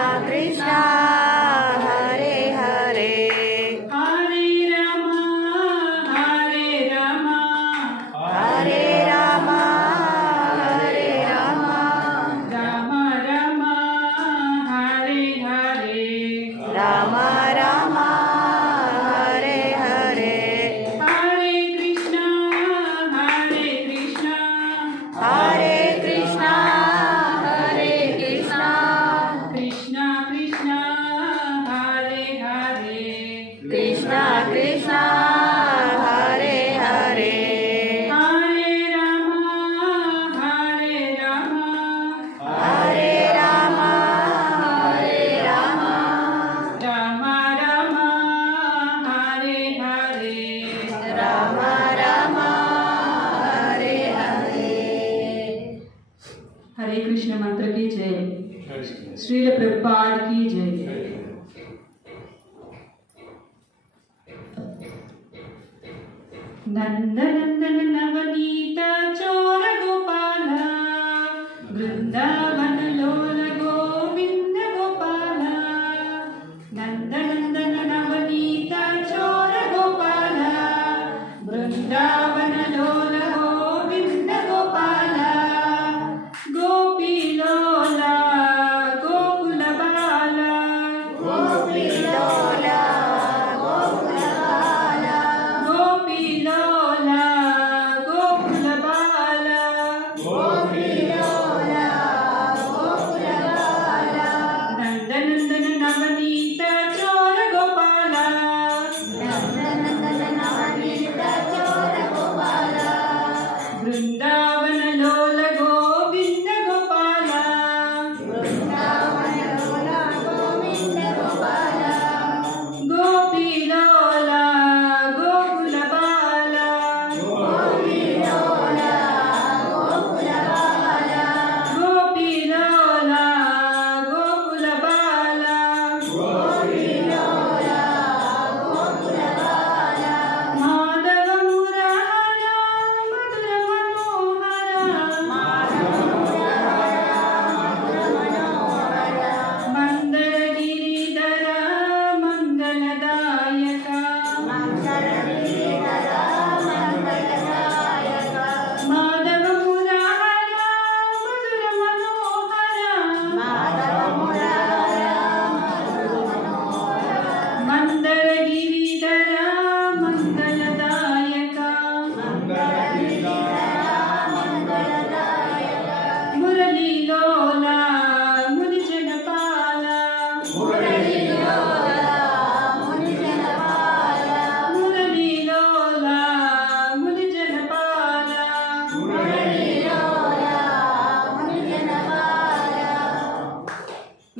कृष्णा हरे हरे हरे राम हरे राम हरे राम राम राम हरे हरे राम राम हरे हरे हरे कृष्णा हरे कृष्णा हरे कृष्णा कृष्णा कृष्णा हरे हरे कृष्णा कृष्णा हरे हरे हरे राम हरे राम हरे राम हरे राम राम राम हरे हरे राम राम हरे हरे। हरे कृष्ण मंत्र की जय। श्रील प्रभुपाद की जय। नंदनंदन नवनीत चोर गोपाल वृंदावन लोल गोविंद गोपाल नंदनंदन नवनीत चोर गोपाल वृंदावन लोल गोविंद गोपाल गोपी लोला गोकुल बाला गोपी लोला गोकुल बाला गोपी लोला गोकुल बाला गोपी लोला गोकुल बाला नंदनंदन नवनीत चोर गोपाला नंदनंदन नवनीत चोर गोपाला वृंदावन लोल गोविंद गोपाला वृंदावन लोला गोविंद गोपाला गोपी लोला गोकुल बाला गोपी लोला गोकुल बाला गोपी लोला गोकुल बाला गोपी लोला गोकुल बाला माधव मुरारा मधुर मनोहरा मंदर गिरिधर मंगलदायक माधव मुरारा मधुर मनोहरा मंदर गिरिधर मंगलदायक मुरली लोला मुनिजन पाला मुरली लोला मुनिजन पाला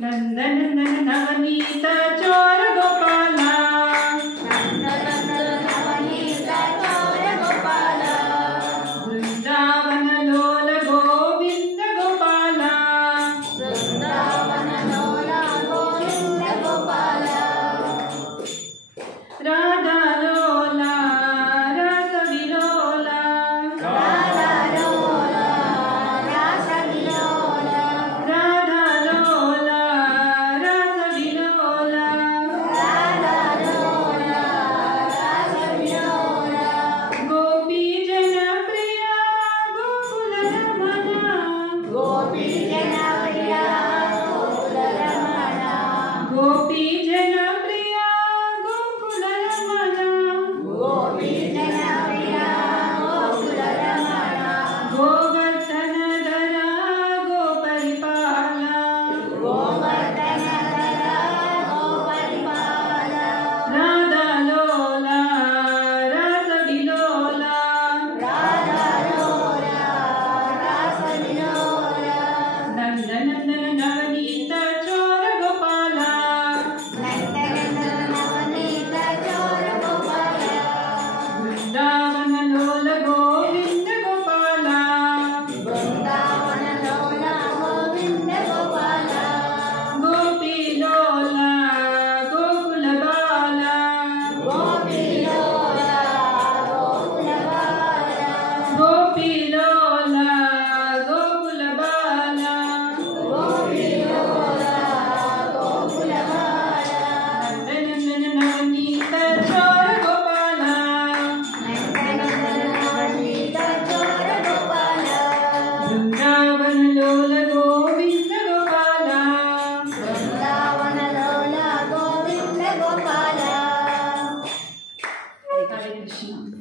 नंदनंदन नवनीत चोर गोपाला वृंदावन लोल गोविंद गोपाला राधा लोला रस विलोला राधा लोला रस विलोला गोपी जन प्रिया गोकुल रमणा गोपी जन प्रिया गोकुल रमणा गोवर्धन धरा गोपरिपाला राधा लोला रस विलोला नंदनंदन नवनीत चोर गोपाला కృష్ణ